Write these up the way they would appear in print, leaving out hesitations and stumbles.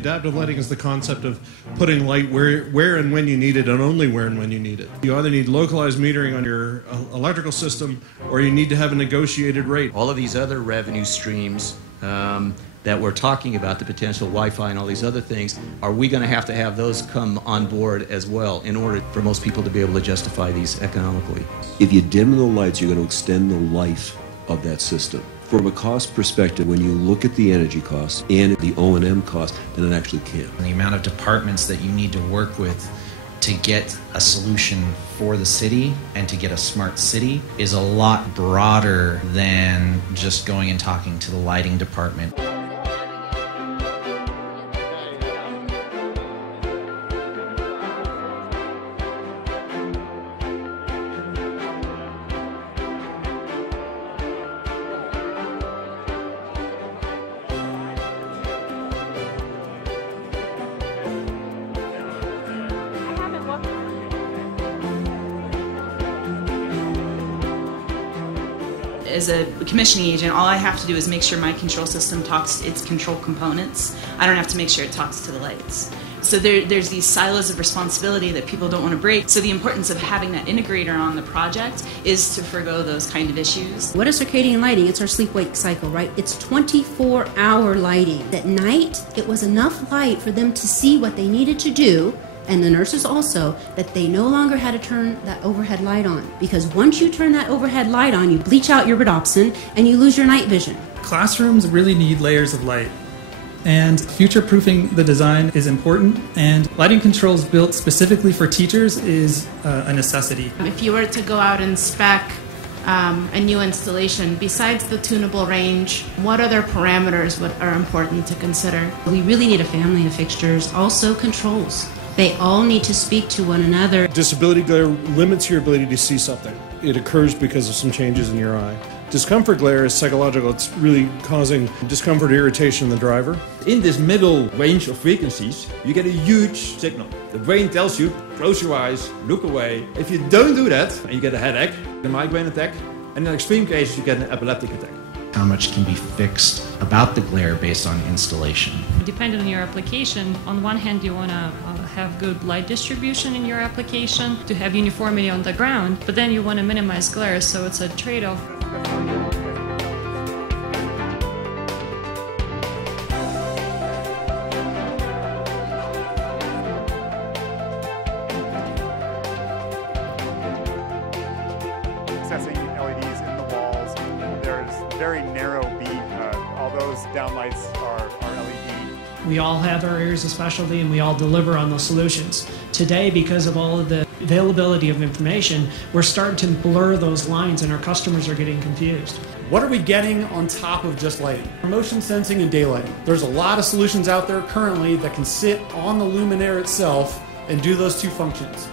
Adaptive lighting is the concept of putting light where and when you need it, and only where and when you need it. You either need localized metering on your electrical system, or you need to have a negotiated rate. All of these other revenue streams that we're talking about, the potential Wi-Fi and all these other things, are we going to have those come on board as well in order for most people to be able to justify these economically? If you dim the lights, you're going to extend the life of that system. From a cost perspective, when you look at the energy costs and the O&M costs, then it actually can. The amount of departments that you need to work with to get a solution for the city and to get a smart city is a lot broader than just going and talking to the lighting department. As a commissioning agent, all I have to do is make sure my control system talks to its control components. I don't have to make sure it talks to the lights. So there's these silos of responsibility that people don't want to break. So the importance of having that integrator on the project is to forgo those kind of issues. What is circadian lighting? It's our sleep-wake cycle, right? It's 24-hour lighting. At night, it was enough light for them to see what they needed to do, and the nurses also, that they no longer had to turn that overhead light on. Because once you turn that overhead light on, you bleach out your rhodopsin and you lose your night vision. Classrooms really need layers of light. And future-proofing the design is important, and lighting controls built specifically for teachers is a necessity. If you were to go out and spec a new installation, besides the tunable range, what other parameters are important to consider? We really need a family of fixtures, also controls. They all need to speak to one another. Disability glare limits your ability to see something. It occurs because of some changes in your eye. Discomfort glare is psychological. It's really causing discomfort, irritation in the driver. In this middle range of frequencies, you get a huge signal. The brain tells you, close your eyes, look away. If you don't do that, you get a headache, a migraine attack, and in extreme cases, you get an epileptic attack. How much can be fixed about the glare based on installation? Depending on your application, on one hand you want to have good light distribution in your application to have uniformity on the ground, but then you want to minimize glare, so it's a trade-off. Accessing LEDs in the walls, there's very narrow beat. All those downlights are LED. We all have our areas of specialty and we all deliver on those solutions. Today, because of all of the availability of information, we're starting to blur those lines and our customers are getting confused. What are we getting on top of just lighting? Motion sensing and daylighting. There's a lot of solutions out there currently that can sit on the luminaire itself and do those two functions.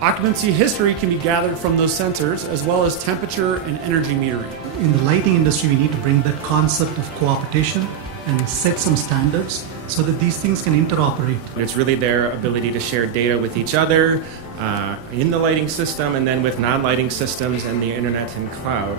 Occupancy history can be gathered from those sensors, as well as temperature and energy metering. In the lighting industry, we need to bring that concept of cooperation and set some standards so that these things can interoperate. It's really their ability to share data with each other in the lighting system and then with non-lighting systems and the internet and cloud.